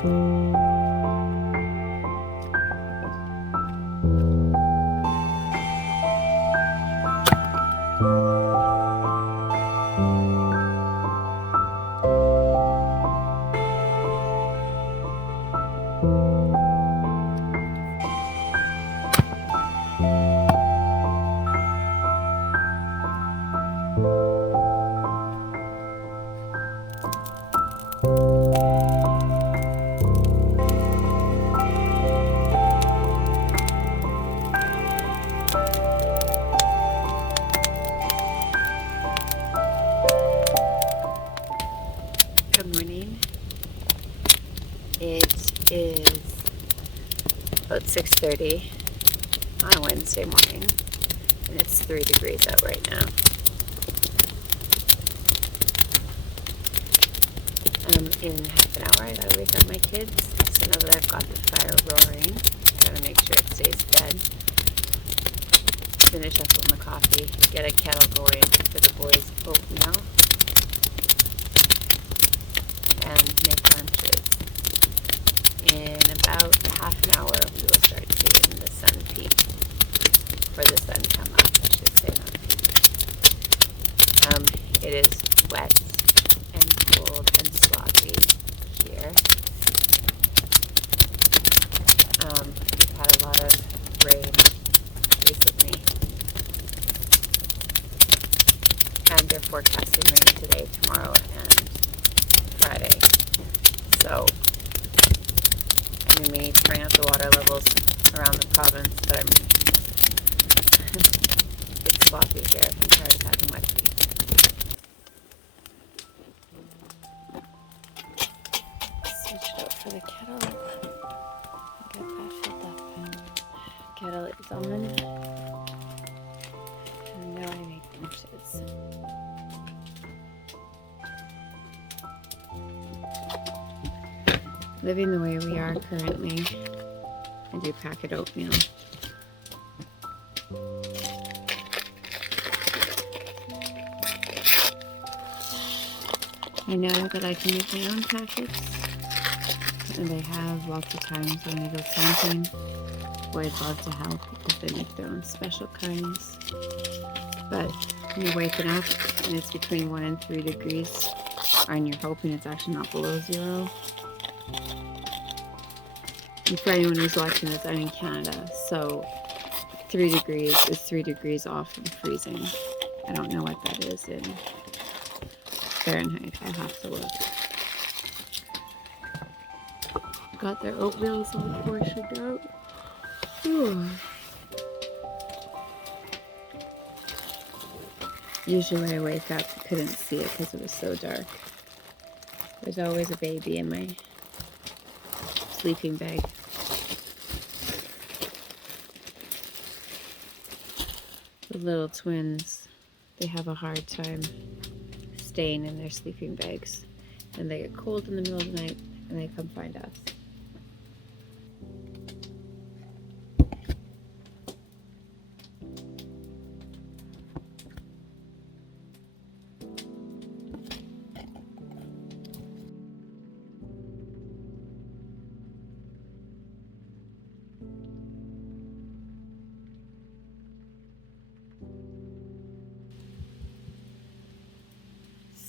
Good morning. It is about 6:30 on a Wednesday morning, and it's 3 degrees out right now. In half an hour, I gotta wake up my kids. So now that I've got the fire roaring, gotta make sure it stays dead. Finish up with my coffee, get a kettle going for the boys' oatmeal, and make lunches. In about half an hour, we will start seeing the sun peak, or the sun come up, I should say, not peak. It is wet and cold and sloppy here. We've had a lot of rain recently, and they're forecasting rain today, tomorrow, and Friday. So, we need to bring up the water levels around the province, but it's sloppy here. I'm tired of having wet feet. Switch it out for the kettle. Get that filled up. Kettle is on. And now I make lunches. Living the way we are currently, I do packet oatmeal. I know that I can make my own packets, and I have lots of times when I go camping, boys love to help because they make their own special kinds. But when you're waking up and it's between 1 and 3 degrees, and you're hoping it's actually not below 0. And for anyone who's watching this, I'm in Canada, so 3 degrees is 3 degrees off from freezing. I don't know what that is in Fahrenheit. I'll have to look. Got their oatmeals all portioned out. Whew. Usually when I wake up, I couldn't see it because it was so dark. There's always a baby in my sleeping bag. The little twins, they have a hard time staying in their sleeping bags, and they get cold in the middle of the night and they come find us.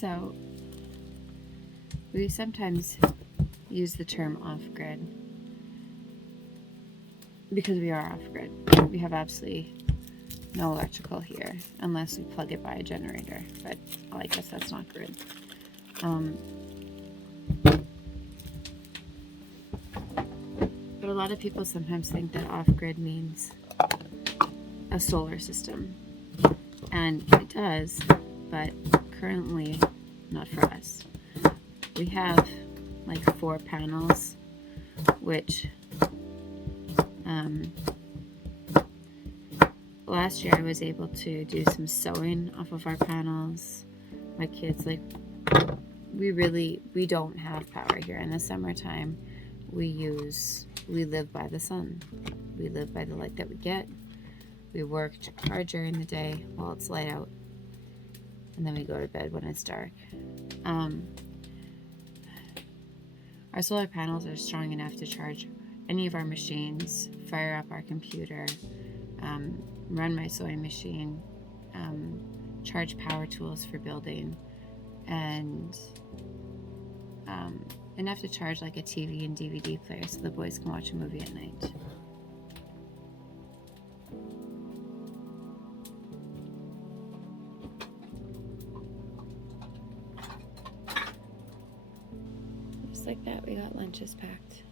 So, we sometimes use the term off-grid because we are off-grid. We have absolutely no electrical here unless we plug it by a generator, but I guess that's not grid. But a lot of people sometimes think that off-grid means a solar system, and it does, but currently not for us. We have like 4 panels, which last year I was able to do some sewing off of our panels. My kids, like, we don't have power here in the summertime. We live by the sun. We live by the light that we get. We work hard during the day while it's light out, and then we go to bed when it's dark. Our solar panels are strong enough to charge any of our machines, fire up our computer, run my sewing machine, charge power tools for building, and enough to charge like a TV and DVD player so the boys can watch a movie at night. Just like that, we got lunches packed.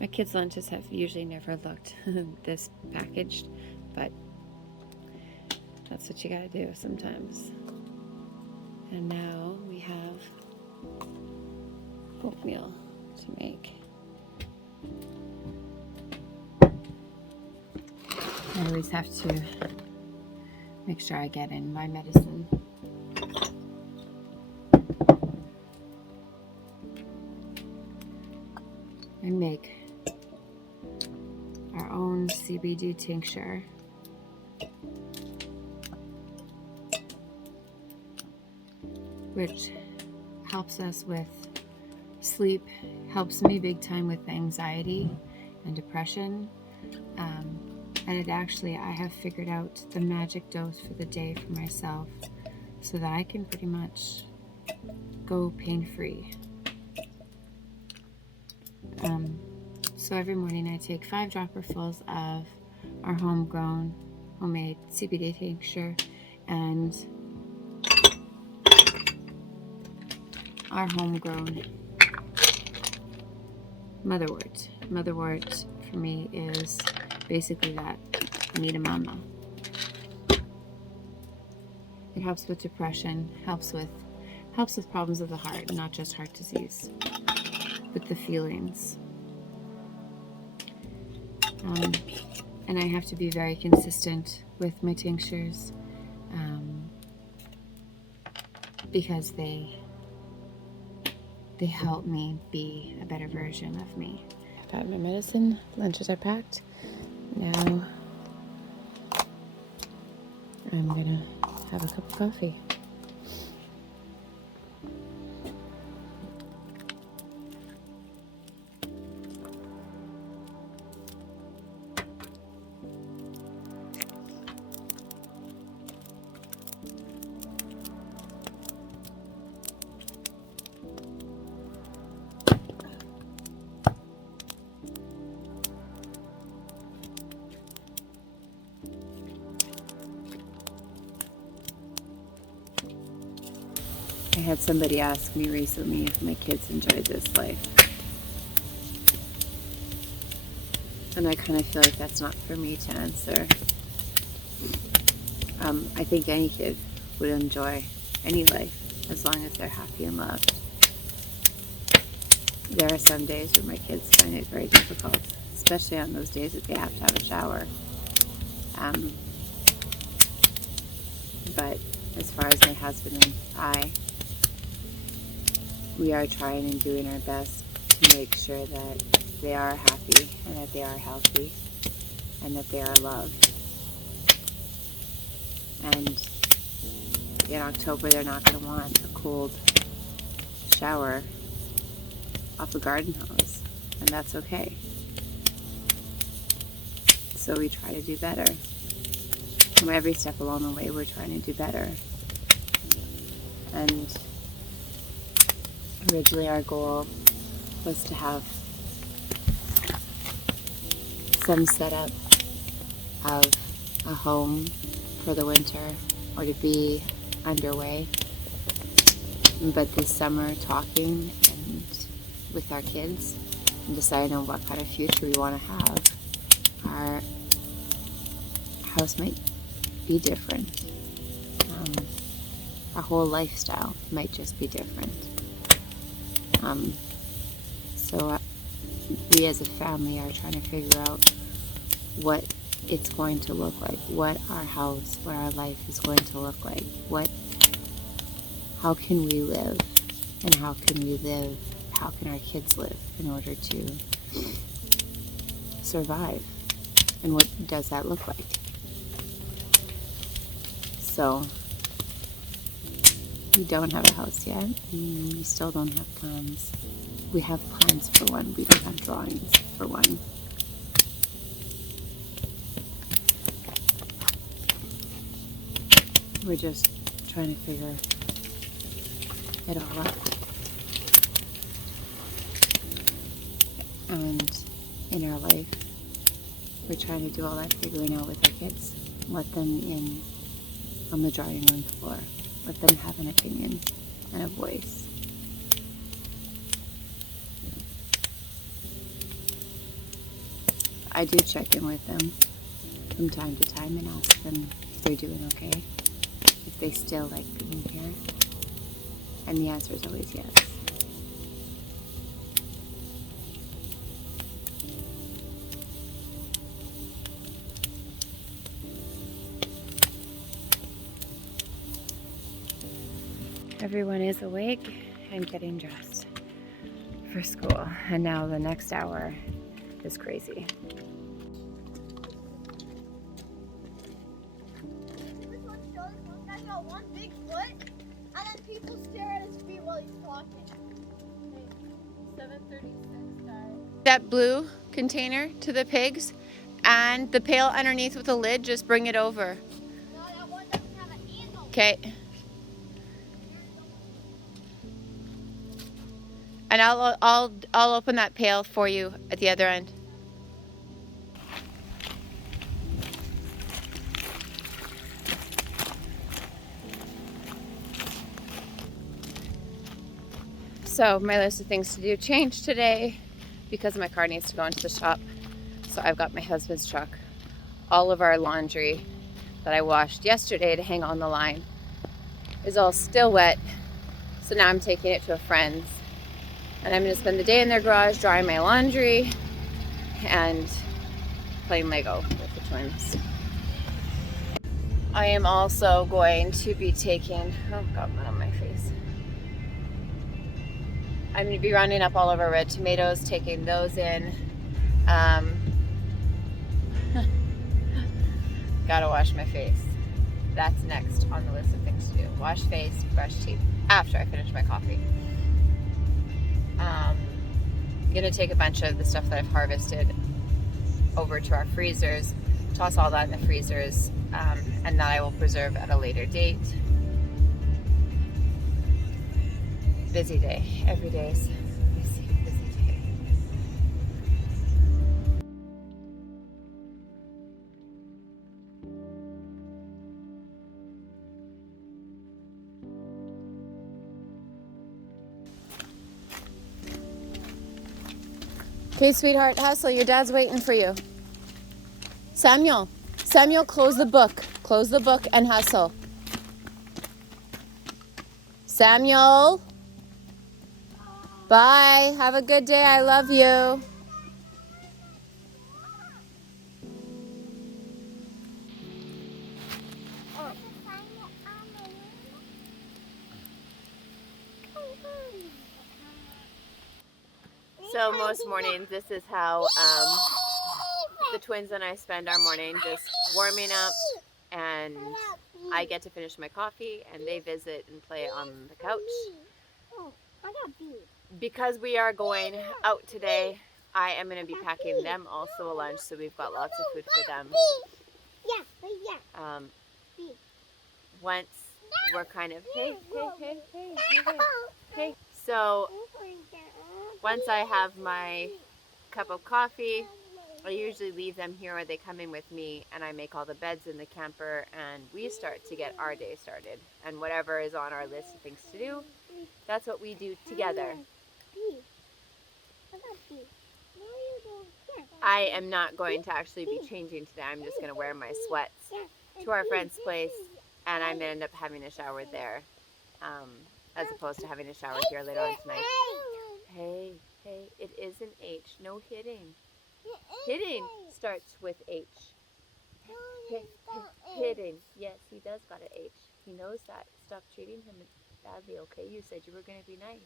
My kids' lunches have usually never looked this packaged, but that's what you gotta do sometimes. And now we have oatmeal to make. I always have to make sure I get in my medicine. And make our own CBD tincture. Which helps us with sleep, helps me big time with anxiety and depression. And it actually, I have figured out the magic dose for the day for myself so that I can pretty much go pain-free. So every morning I take 5 dropperfuls of our homegrown, homemade CBD tincture and our homegrown motherwort. Motherwort for me is basically that. I need a mama. It helps with depression, helps with problems of the heart, not just heart disease, with the feelings. And I have to be very consistent with my tinctures because they help me be a better version of me. I've had my medicine, lunches are packed. Now I'm gonna have a cup of coffee. I had somebody ask me recently if my kids enjoyed this life. And I kind of feel like that's not for me to answer. I think any kid would enjoy any life as long as they're happy and loved. There are some days where my kids find it very difficult, especially on those days that they have to have a shower. But as far as my husband and I, we are trying and doing our best to make sure that they are happy and that they are healthy and that they are loved. And in October, they're not going to want a cold shower off a garden hose, and that's okay. So we try to do better. And every step along the way, we're trying to do better. And originally our goal was to have some setup of a home for the winter or to be underway. But this summer, talking and with our kids and deciding on what kind of future we want to have, our house might be different. Our whole lifestyle might just be different. So we as a family are trying to figure out what it's going to look like, what our house, what our life is going to look like, how can we live, and how can our kids live in order to survive, and what does that look like? So We don't have a house yet. We still don't have plans. We have plans for one. We don't have drawings for one. We're just trying to figure it all out. And in our life, we're trying to do all that figuring out with our kids. Let them in on the drawing room floor. Let them have an opinion and a voice. I do check in with them from time to time and ask them if they're doing okay, if they still like being here. And the answer is always yes. Everyone is awake and getting dressed for school. And now the next hour is crazy. This one shows one guy's got one big foot, and then people stare at his feet while he's talking. Okay, 7:36, guys. That blue container to the pigs and the pail underneath with the lid, just bring it over. No, that one doesn't have a handle. Okay. And I'll open that pail for you at the other end. So my list of things to do changed today because my car needs to go into the shop. So I've got my husband's truck. All of our laundry that I washed yesterday to hang on the line is all still wet. So now I'm taking it to a friend's. And I'm going to spend the day in their garage drying my laundry and playing Lego with the twins. I am also going to be taking, oh God, mud on my face. I'm going to be rounding up all of our red tomatoes, taking those in. Gotta wash my face. That's next on the list of things to do. Wash face, brush teeth after I finish my coffee. I'm gonna take a bunch of the stuff that I've harvested over to our freezers, toss all that in the freezers, and that I will preserve at a later date. Busy day. Every day is busy day. Okay, sweetheart, hustle. Your dad's waiting for you. Samuel, close the book. Close the book and hustle. Samuel. Bye. Have a good day. I love you. So most mornings, this is how the twins and I spend our morning, just warming up, and I get to finish my coffee and they visit and play on the couch. Because we are going out today, I am going to be packing them also a lunch, so we've got lots of food for them. Once we're kind of, hey. So once I have my cup of coffee, I usually leave them here or they come in with me and I make all the beds in the camper and we start to get our day started. And whatever is on our list of things to do, that's what we do together. I am not going to actually be changing today. I'm just going to wear my sweats to our friend's place and I'm going to end up having a shower there as opposed to having a shower here later on tonight. Hey, it is an H. No hitting. Hitting starts with H. Hitting. Yes, he does got an H. He knows that. Stop treating him badly, okay? You said you were going to be nice.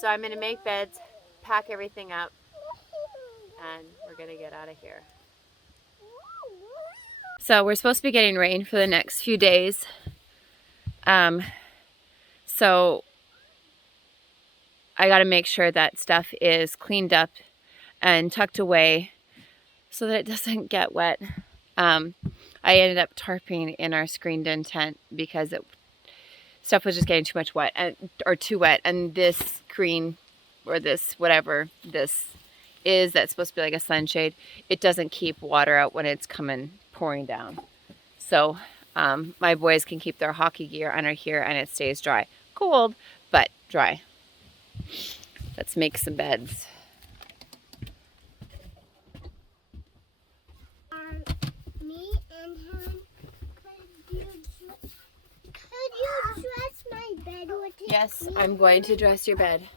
So I'm going to make beds, pack everything up, and we're going to get out of here. So we're supposed to be getting rain for the next few days. So I got to make sure that stuff is cleaned up and tucked away so that it doesn't get wet. I ended up tarping in our screened-in tent because stuff was just getting too much wet, or too wet. And this screen, or this whatever this is, that's supposed to be like a sunshade, it doesn't keep water out when it's pouring down. So my boys can keep their hockey gear under here and it stays dry. Cold, but dry. Let's make some beds. Me and him, could you dress my bed with me? Yes, I'm going to dress your bed.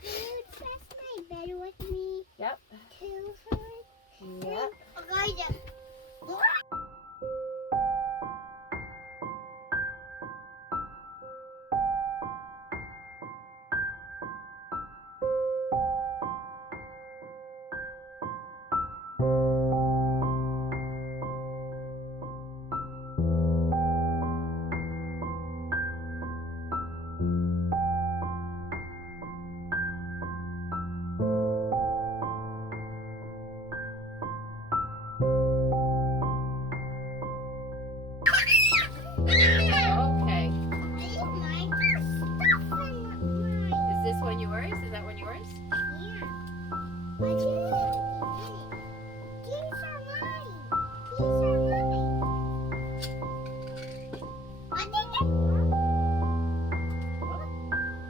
Could you dress my bed with me? Yep. Too, hon? Yep. Okay, yeah. Okay. Mine. Is this one yours? Is that one yours? Yeah. But you these are mine. These are mine. I think it's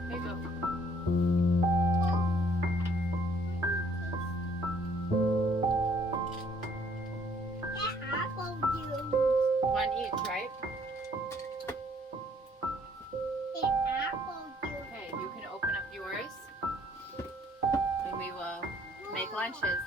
There you go. apple juice. One each, right? Apple juice. Okay, you can open up yours and we will make lunches.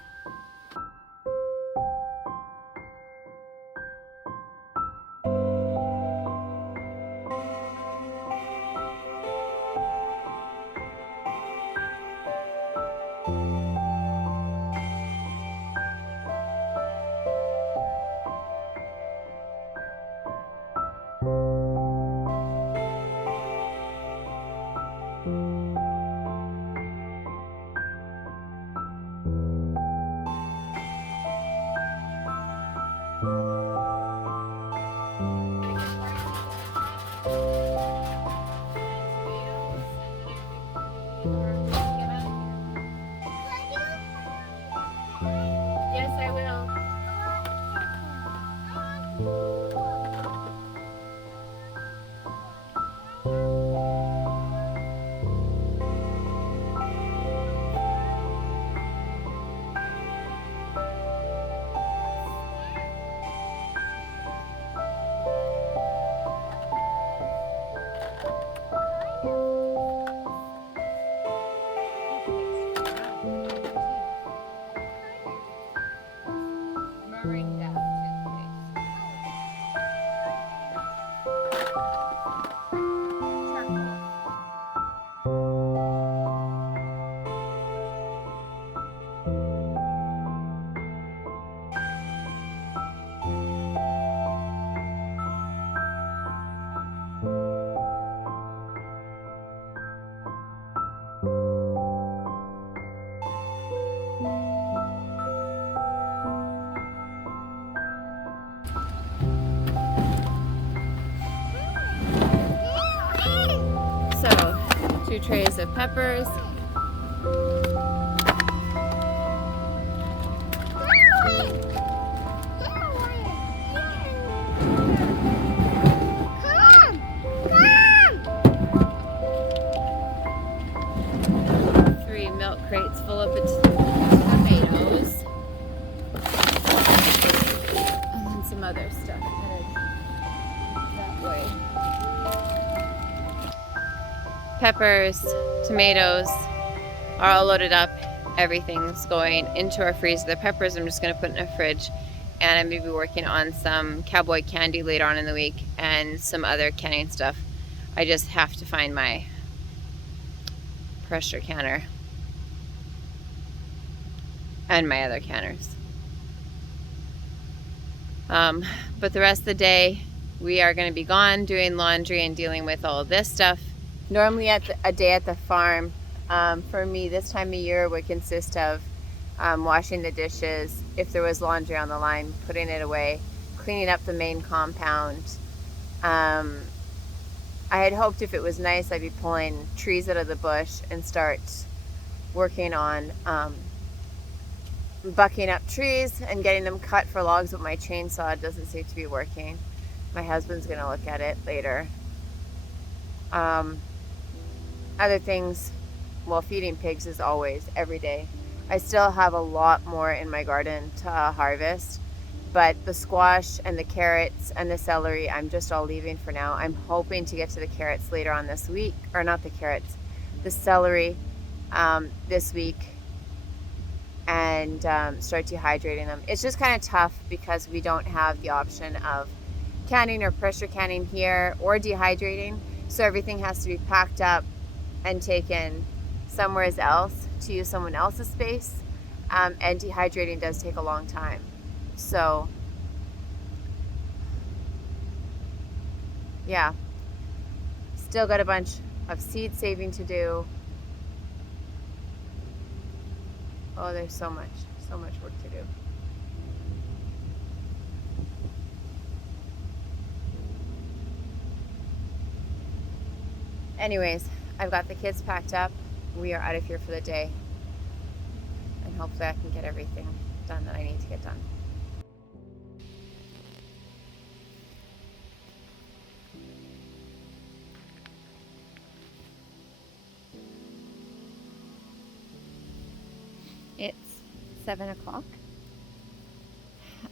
Yes, I will. Moringa toothpaste. Charcoal. So, 2 trays of peppers. Come! 3 milk crates full of tomatoes. And then some other stuff headed that way. Peppers, tomatoes are all loaded up. Everything's going into our freezer. The peppers I'm just going to put in a fridge. And I'm going to be working on some cowboy candy later on in the week and some other canning stuff. I just have to find my pressure canner and my other canners. But the rest of the day, we are going to be gone doing laundry and dealing with all of this stuff. Normally a day at the farm, for me this time of year would consist of washing the dishes, if there was laundry on the line, putting it away, cleaning up the main compound. I had hoped if it was nice, I'd be pulling trees out of the bush and start working on bucking up trees and getting them cut for logs, but my chainsaw doesn't seem to be working. My husband's gonna look at it later. Other things, well, feeding pigs is always, every day. I still have a lot more in my garden to harvest, but the squash and the carrots and the celery, I'm just all leaving for now. I'm hoping to get to the carrots later on this week, or not the carrots, the celery this week, and start dehydrating them. It's just kind of tough because we don't have the option of canning or pressure canning here or dehydrating, so everything has to be packed up and taken somewhere else to use someone else's space, and dehydrating does take a long time. So yeah, still got a bunch of seed saving to do. Oh, there's so much work to do. Anyways, I've got the kids packed up. We are out of here for the day. And hopefully I can get everything done that I need to get done. It's 7 o'clock.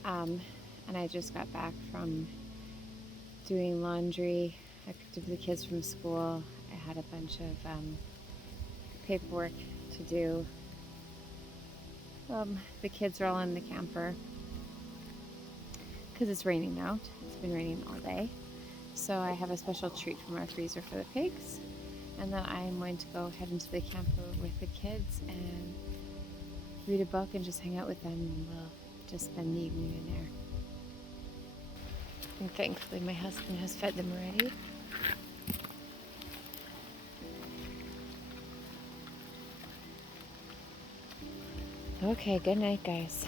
And I just got back from doing laundry. I picked up the kids from school. I had a bunch of paperwork to do. The kids are all in the camper because it's raining out. It's been raining all day. So I have a special treat from our freezer for the pigs. And then I'm going to go head into the camper with the kids and read a book and just hang out with them, and we'll just spend the evening in there. And thankfully my husband has fed them already. Okay, good night, guys.